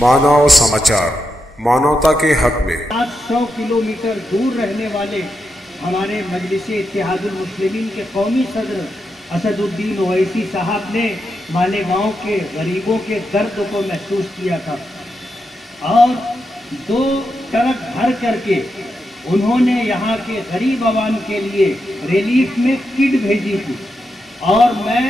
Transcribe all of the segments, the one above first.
मानव समाचार मानवता के हक में 700 किलोमीटर दूर रहने वाले हमारे मजलिस-ए इत्तेहादुल मुस्लिमीन के कौमी सदर असदुद्दीन ओवैसी साहब ने मालेगांव के गरीबों के दर्द को महसूस किया था और 2 ट्रक भर करके उन्होंने यहाँ के गरीब आवाम के लिए रिलीफ में किट भेजी थी। और मैं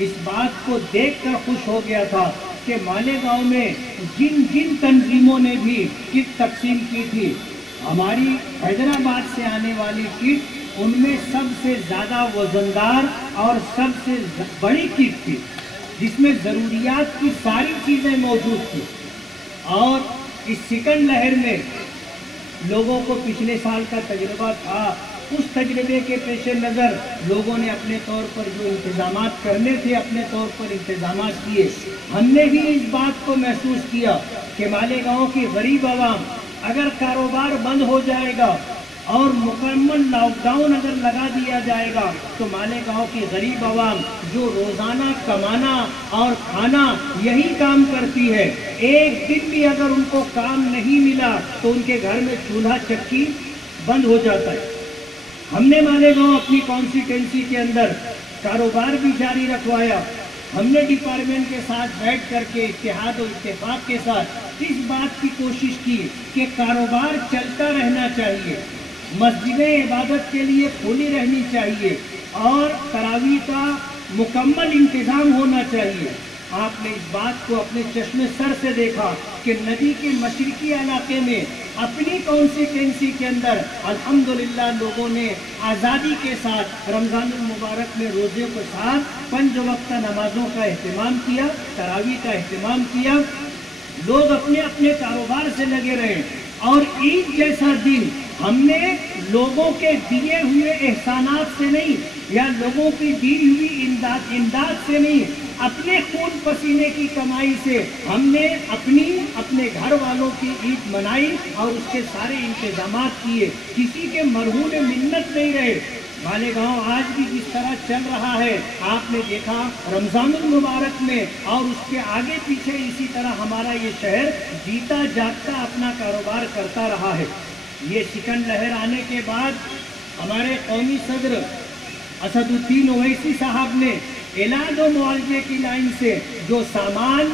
इस बात को देखकर खुश हो गया था कि मालेगांव में जिन जिन तंजीमों ने भी किट तकसीम की थी, हमारी हैदराबाद से आने वाली किट उनमें सबसे ज़्यादा वजनदार और सबसे बड़ी किट थी, जिसमें ज़रूरियात की सारी चीज़ें मौजूद थी। और इस सेकंड लहर में लोगों को पिछले साल का तजुर्बा था, उस तजुर्बे के पेश नज़र लोगों ने अपने तौर पर जो इंतज़ामात करने थे अपने तौर पर इंतज़ामात किए। हमने भी इस बात को महसूस किया कि मालेगांव की गरीब आवाम अगर कारोबार बंद हो जाएगा और मुकम्मल लॉकडाउन अगर लगा दिया जाएगा तो मालेगांव की गरीब आवाम जो रोज़ाना कमाना और खाना यही काम करती है, एक दिन भी अगर उनको काम नहीं मिला तो उनके घर में चूल्हा चक्की बंद हो जाता है। हमने मालेगांव अपनी कॉन्स्टिट्यूंसी के अंदर कारोबार भी जारी रखवाया। हमने डिपार्टमेंट के साथ बैठ करके इत्तेहाद और इत्तेफाक के साथ इस बात की कोशिश की कि कारोबार चलता रहना चाहिए, मस्जिदें इबादत के लिए खुली रहनी चाहिए और तरावी का मुकम्मल इंतज़ाम होना चाहिए। आपने इस बात को अपने चश्मे सर से देखा कि नदी के मशरकी इलाके में अपनी कॉन्स्टिट्यूंसी के अंदर अल्हम्दुलिल्लाह लोगों ने आज़ादी के साथ रमज़ानुल मुबारक में रोज़े के साथ 5 वक्त नमाजों का एहतमाम किया, तरावी का एहतमाम किया। लोग अपने अपने कारोबार से लगे रहे और ईद जैसा दिन हमने लोगों के दिए हुए एहसानात से नहीं या लोगों की दी हुई इमदाद से नहीं, अपने खून पसीने की कमाई से हमने अपने घर वालों की ईद मनाई और उसके सारे इंतजामात किए। किसी के मरहून मिन्नत नहीं रहे। मालेगांव आज भी जिस तरह चल रहा है आपने देखा रमज़ानुल मुबारक में और उसके आगे पीछे इसी तरह हमारा ये शहर जीता जागता अपना कारोबार करता रहा है। ये सेकंड लहर आने के बाद हमारे कौमी सदर असदुद्दीन ओवैसी साहब ने इलाज और मुआवजे की लाइन से जो सामान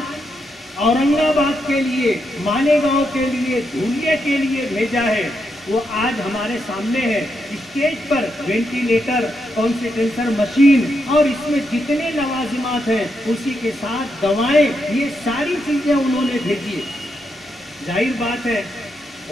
औरंगाबाद के लिए, मालेगांव के लिए, धुलिया के लिए भेजा है वो आज हमारे सामने है। स्टेज पर वेंटिलेटर, कॉन्सेंट्रेटर मशीन और इसमें जितने लवाजिमात हैं उसी के साथ दवाएं, ये सारी चीज़ें उन्होंने भेजी है। जाहिर बात है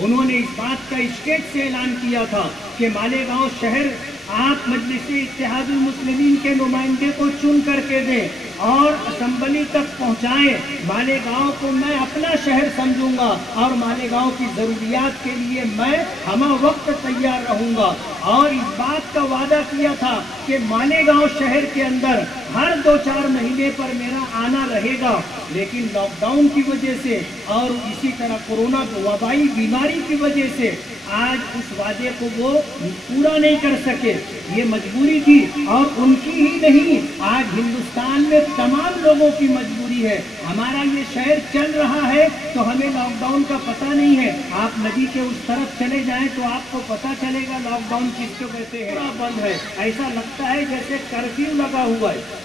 उन्होंने इस बात का स्टेज से ऐलान किया था कि मालेगांव शहर आप मजलिस-ए इत्तेहादुल मुस्लिमीन के नुमाइंदे को चुन करके दें और असम्बली तक पहुंचाएं। मालेगांव को मैं अपना शहर समझूंगा और मालेगांव की ज़रूरियात के लिए मैं हमा वक्त तैयार रहूंगा। और इस बात का वादा किया था कि मालेगांव शहर के अंदर हर 2-4 महीने पर मेरा आना रहेगा, लेकिन लॉकडाउन की वजह से और इसी तरह कोरोना वबाई बीमारी की वजह से आज उस वादे को वो पूरा नहीं कर सके। ये मजबूरी थी और उनकी ही नहीं, आज हिंदुस्तान में तमाम लोगों की मजबूरी है। हमारा ये शहर चल रहा है तो हमें लॉकडाउन का पता नहीं है। आप नदी के उस तरफ चले जाएं तो आपको पता चलेगा लॉकडाउन किसको कहते हैं। बंद है, ऐसा लगता है जैसे कर्फ्यू लगा हुआ है।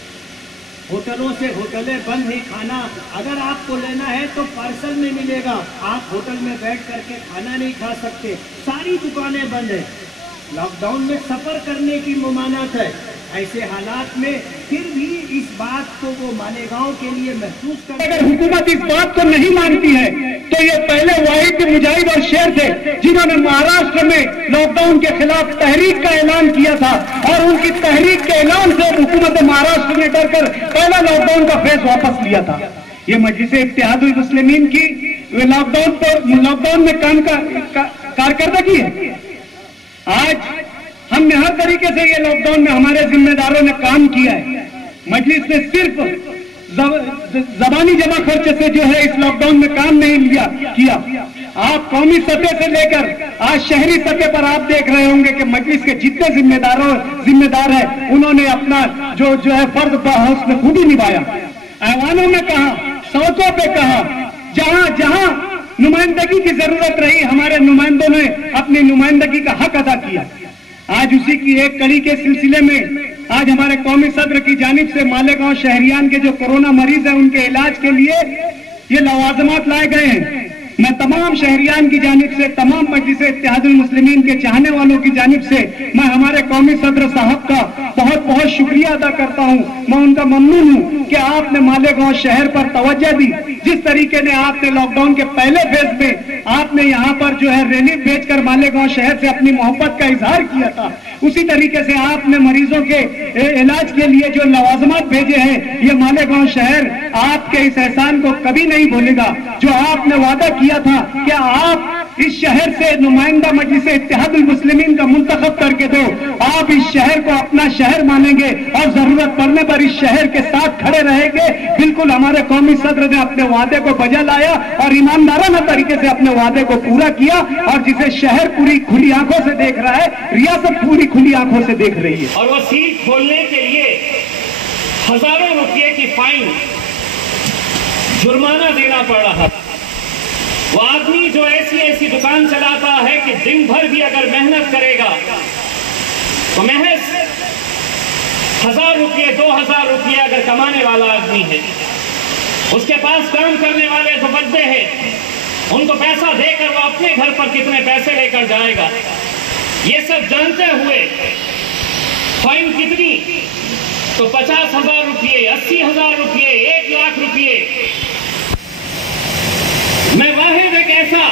होटलों से होटलें बंद है, खाना अगर आपको लेना है तो पार्सल में मिलेगा, आप होटल में बैठ करके खाना नहीं खा सकते, सारी दुकानें बंद है। लॉकडाउन में सफ़र करने की ममानत है। ऐसे हालात में फिर भी इस बात को वो मालेगांव के लिए महसूस कर, अगर हुकूमत इस बात को नहीं मानती है तो ये पहले वाहिद मुजाहिद और शेर थे जिन्होंने महाराष्ट्र में लॉकडाउन के खिलाफ तहरीक का ऐलान किया था और उनकी तहरीक के ऐलान से हुकूमत महाराष्ट्र ने डरकर पहला लॉकडाउन का फेस वापस लिया था। ये मजलिस-ए इत्तेहादुल मुस्लिमीन की लॉकडाउन में काम का कारकर्दगी है। आज हमने हर तरीके से ये लॉकडाउन में हमारे जिम्मेदारों ने काम किया है। मजलिस ने सिर्फ जबानी जमा खर्च से जो है इस लॉकडाउन में काम नहीं किया। आप कौमी सतह से लेकर आज शहरी सतह पर आप देख रहे होंगे कि मजलिस के जितने जिम्मेदार हैं उन्होंने अपना जो है फर्ज बहुस्न खूबी निभाया। ऐवानों में कहा, सड़कों पे कहा, جہاں جہاں نمائندگی کی ضرورت رہی ہمارے نمائندوں نے اپنی نمائندگی کا حق ادا کیا۔ آج اسی کی ایک کڑی کے سلسلے میں آج ہمارے قومی صدر کی جانب سے مالیگاؤں شہریان کے جو کورونا مریض ہیں ان کے علاج کے لیے یہ لوازمات لائے گئے ہیں۔ میں تمام شہریان کی جانب سے، تمام مجلس اتحاد المسلمین کے چاہنے والوں کی جانب سے میں ہمارے قومی صدر صاحب کا بہت بہت شکریہ ادا کرتا ہوں۔ میں ان کا ممنون ہوں کہ آپ نے مالیگاؤں شہر پر توجہ دی، جس طریقے نے آپ نے لاک ڈاؤن کے پہلے فیز میں آپ نے یہاں پر جو ہے ریلیف بھیج کر مالیگاؤں شہر سے اپنی محبت کا اظہار کیا تھا، اسی طریقے سے آپ نے مریضوں کے علاج کے لیے جو لوازمات بھیجے ہیں، یہ مالیگاؤں شہر آپ کے اس احسان کو کبھی نہیں بھولے گا جو آپ نے وعدہ کیا تھا کہ آپ اس شہر سے نمائندہ مجلس اتحاد المسلمین کا منتخب کر کے دو، آپ اس شہر کو اپنا شہر مانیں گے اور ضرورت پڑنے پر اس شہر کے ساتھ کھڑے رہیں گے۔ بالکل ہمارے قومی صدر نے اپنے وعدے کو بجا لایا اور ایماندارانہ طریقے سے اپنے وعدے کو پورا کیا، اور جسے شہر پوری کھلی آنکھوں سے دیکھ رہا ہے، ریاست پوری کھلی آنکھوں سے دیکھ رہی ہے۔ اور وہ سیل کھولنے کے لیے ہزاروں روپے کی فائن جرمانہ دینا پڑ رہا۔ وہ آدمی جو ایسی دکان چلاتا ہے کہ دن بھر بھی اگر محنت کرے گا تو محض 1000 روپے 2000 روپے اگر کمانے والا آدمی ہے، اس کے پاس کام کرنے والے جو بندے ہیں ان کو پیسہ دے کر وہ اپنے گھر پر کتنے پیسے لے کر جائے گا، یہ سب جانتے ہوئے فائن کتنی تو 50,000 روپے 80,000 روپے 1,00,000 روپے۔ میں واحد ایک ایسا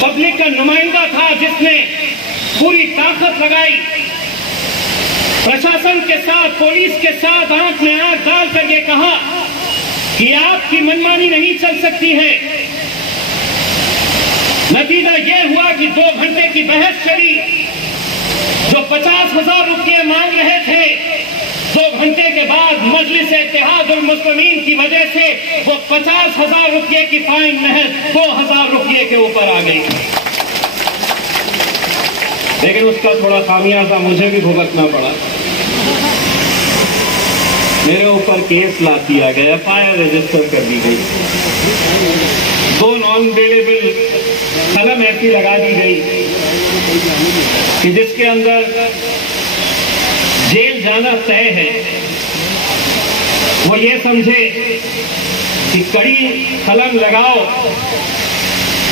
پبلک کا نمائندہ تھا جس نے پوری طاقت لگائی، پرشاسن کے ساتھ، پولیس کے ساتھ آنکھ میں آنکھ ڈال کر یہ کہا کہ آپ کی منمانی نہیں چل سکتی ہے۔ نتیجہ یہ ہوا کہ 2 گھنٹے کی بحث چلی، جو 50,000 روپے مانگ رہے تھے 2 گھنٹے کے بعد مجلس اتحاد المسلمین کی وجہ سے وہ 50,000 روپے کی فائن محض 2,000 روپے کے اوپر آ گئی، لیکن اس کا تھوڑا خامیازہ مجھے بھی بھگتنا پڑا۔ میرے اوپر کیس لا دیا گیا، FIR رجسٹر کر دی گئی، 2 نان بیلیبل قلم ایسی لگا دی گئی کہ جس کے اندر جیل جانا طے ہے۔ وہ یہ سمجھے کہ کڑی قلم لگاؤ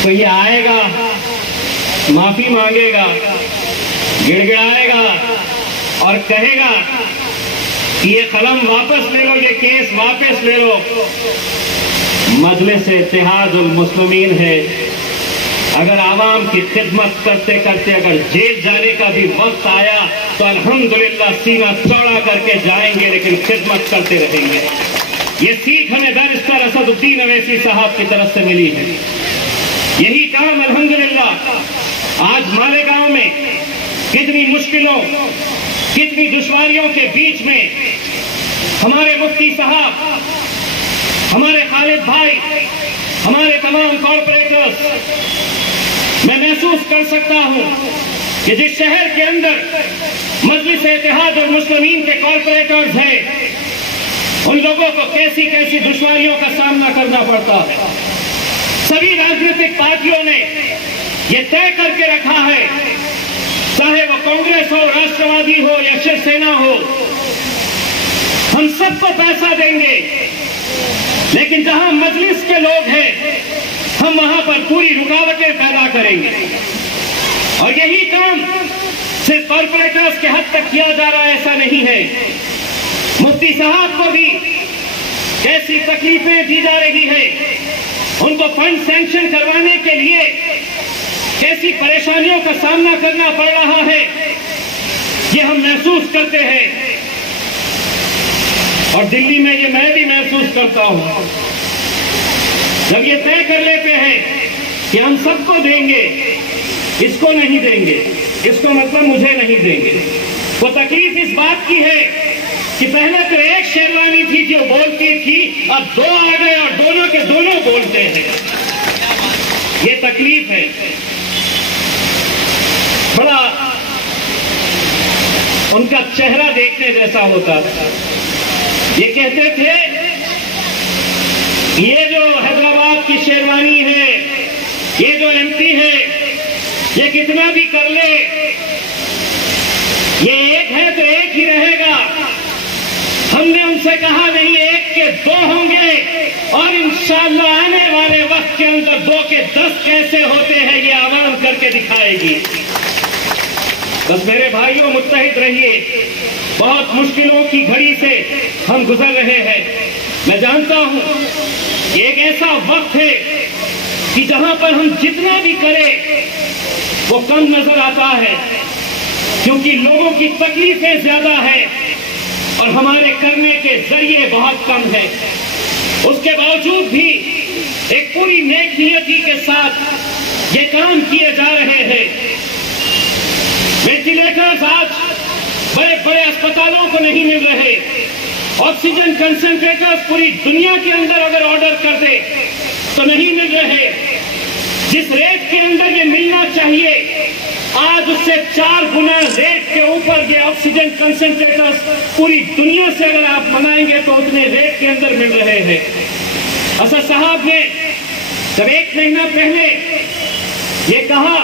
تو یہ آئے گا، معافی مانگے گا، گڑ گڑائے گا اور کہے گا کہ یہ قلم واپس لے لو، یہ کیس واپس لے لو۔ مجلس اتحاد المسلمین ہے، اگر عوام کی خدمت کرتے کرتے اگر جیل جانے کا بھی وقت آیا تو الحمدللہ سینہ چوڑا کر کے جائیں گے، لیکن خدمت کرتے رہیں گے۔ یہ سیکھ ہمیں بیرسٹر اسد الدین اویسی صاحب کی طرف سے ملی ہے۔ یہی کام الحمدللہ آج مالیگاؤں میں کتنی مشکلوں، کتنی دشواریوں کے بیچ میں ہمارے مفتی صاحب، ہمارے خالد بھائی، ہمارے تمام کارپوریٹرز، میں محسوس کر سکتا ہوں کہ جس شہر کے اندر مجلس اتحاد المسلمین کے کارپوریٹرز ہیں ان لوگوں کو کیسی کیسی دشواریوں کا سامنا کرنا پڑتا ہے۔ سبھی راجنیتک پارٹیوں نے یہ طے کر کے رکھا ہے، چاہے وہ کانگریس ہو، راشٹروادی ہو یا شیو سینا ہو، ہم سب کو پیسہ دیں گے، لیکن جہاں مجلس کے لوگ ہیں ہم وہاں پر پوری رکاوٹیں پیدا کریں گے۔ اور یہی کام صرف کارپوریٹرز کے حد تک کیا جا رہا ہے ایسا نہیں ہے، مفتی صاحب کو بھی کیسی تکلیفیں دی جا رہی ہے، ان کو فنڈ سینکشن کروانے کے لیے کیسی پریشانیوں کا سامنا کرنا پڑ رہا ہے، یہ ہم محسوس کرتے ہیں۔ اور دلی میں یہ میں بھی محسوس کرتا ہوں، جب یہ طے کر لیتے ہیں کہ ہم سب کو دیں گے، اس کو نہیں دیں گے، اس کو مطلب مجھے نہیں دیں گے، وہ تکلیف اس بات کی ہے کہ پہلے تو ایک شیروانی تھی جو بولتی تھی، اب 2 آ گئے اور دونوں کے دونوں بولتے ہیں، یہ تکلیف ہے۔ بڑا ان کا چہرہ دیکھنے جیسا ہوتا تھا، یہ کہتے تھے یہ جو حیدرآباد मेहरबानी है, ये जो MP है ये कितना भी कर ले, ये एक है तो एक ही रहेगा। हमने उनसे कहा नहीं, एक के दो होंगे, और इंशाअल्लाह आने वाले वक्त के अंदर 2 के 10 कैसे होते हैं ये आवाम करके दिखाएगी। बस मेरे भाइयों, मुत्तहिद रहिए। बहुत मुश्किलों की घड़ी से हम गुजर रहे हैं। मैं जानता हूं एक ऐसा वक्त है कि जहां पर हम जितना भी करें वो कम नजर आता है, क्योंकि लोगों की तकलीफें ज्यादा है और हमारे करने के जरिए बहुत कम है। उसके बावजूद भी एक पूरी नेक नियति के साथ ये काम किए जा रहे हैं। वेंटिलेटर्स आज बड़े बड़े अस्पतालों को नहीं मिल रहे। ऑक्सीजन कंसंट्रेटर्स पूरी दुनिया के अंदर अगर ऑर्डर कर दे तो नहीं मिल रहे। जिस रेट के अंदर ये मिलना चाहिए, आज उससे 4 गुना रेट के ऊपर ये ऑक्सीजन कंसंट्रेटर्स पूरी दुनिया से अगर आप मंगाएंगे तो उतने रेट के अंदर मिल रहे हैं। असद साहब ने जब 1 महीना पहले ये कहा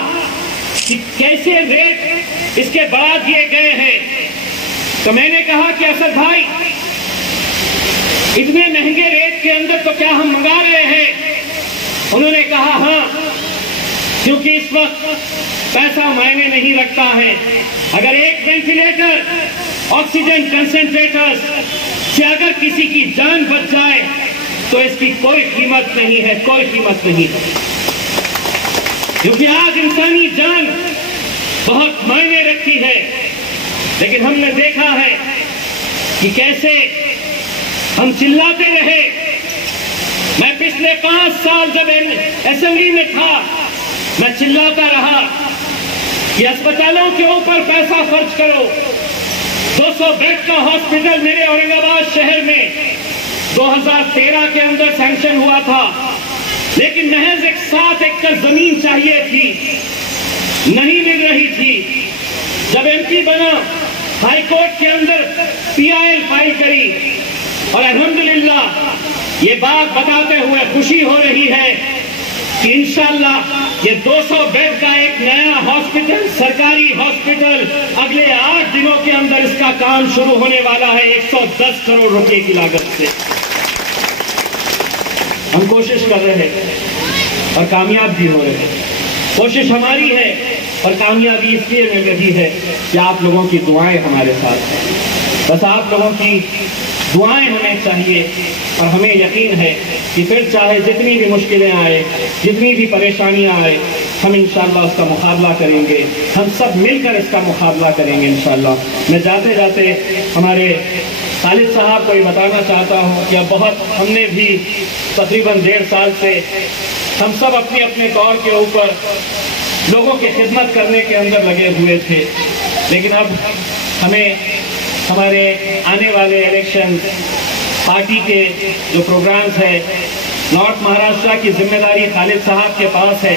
कि कैसे रेट इसके बढ़ा दिए गए हैं, तो मैंने कहा कि असद भाई, इतने महंगे रेट के अंदर तो क्या हम मंगा रहे हैं? उन्होंने कहा हाँ, क्योंकि इस वक्त पैसा मायने नहीं रखता है। अगर एक वेंटिलेटर, ऑक्सीजन कंसंट्रेटर्स से अगर किसी की जान बच जाए तो इसकी कोई कीमत नहीं है, कोई कीमत नहीं है। क्योंकि आज इंसानी जान बहुत मायने रखती है। लेकिन हमने देखा है कि कैसे हम चिल्लाते रहे। मैं पिछले 5 साल जब असेंबली में था, मैं चिल्लाता रहा कि अस्पतालों के ऊपर पैसा खर्च करो। 200 बेड का हॉस्पिटल मेरे औरंगाबाद शहर में 2013 के अंदर सैंक्शन हुआ था, लेकिन महज एक 7 एकड़ जमीन चाहिए थी, नहीं मिल रही थी। जब MP बना, हाई कोर्ट के अंदर PIL फाइल करी, और अल्हम्दुलिल्लाह ये बात बताते हुए खुशी हो रही है कि इंशाअल्लाह ये 200 बेड का एक नया हॉस्पिटल, सरकारी हॉस्पिटल, अगले 8 दिनों के अंदर इसका काम शुरू होने वाला है 110 करोड़ रुपए की लागत से। हम कोशिश कर रहे हैं और कामयाब भी हो रहे हैं। कोशिश हमारी है और कामयाबी इसलिए मिल रही है कि आप लोगों की दुआएं हमारे साथ हैं। बस आप लोगों की दुआएं हमें चाहिए, और हमें यकीन है कि फिर चाहे जितनी भी मुश्किलें आए, जितनी भी परेशानियां आए, हम इंशाअल्लाह उसका मुकाबला करेंगे। हम सब मिलकर इसका मुकाबला करेंगे इंशाअल्लाह। मैं जाते जाते हमारे खालिद साहब को ये बताना चाहता हूँ कि अब बहुत हमने भी तकरीबन 1.5 साल से हम सब अपने अपने तौर के ऊपर लोगों की खिदमत करने के अंदर लगे हुए थे, लेकिन अब हमें हमारे आने वाले इलेक्शन पार्टी के जो प्रोग्राम्स है, नॉर्थ महाराष्ट्र की जिम्मेदारी खालिद साहब के पास है।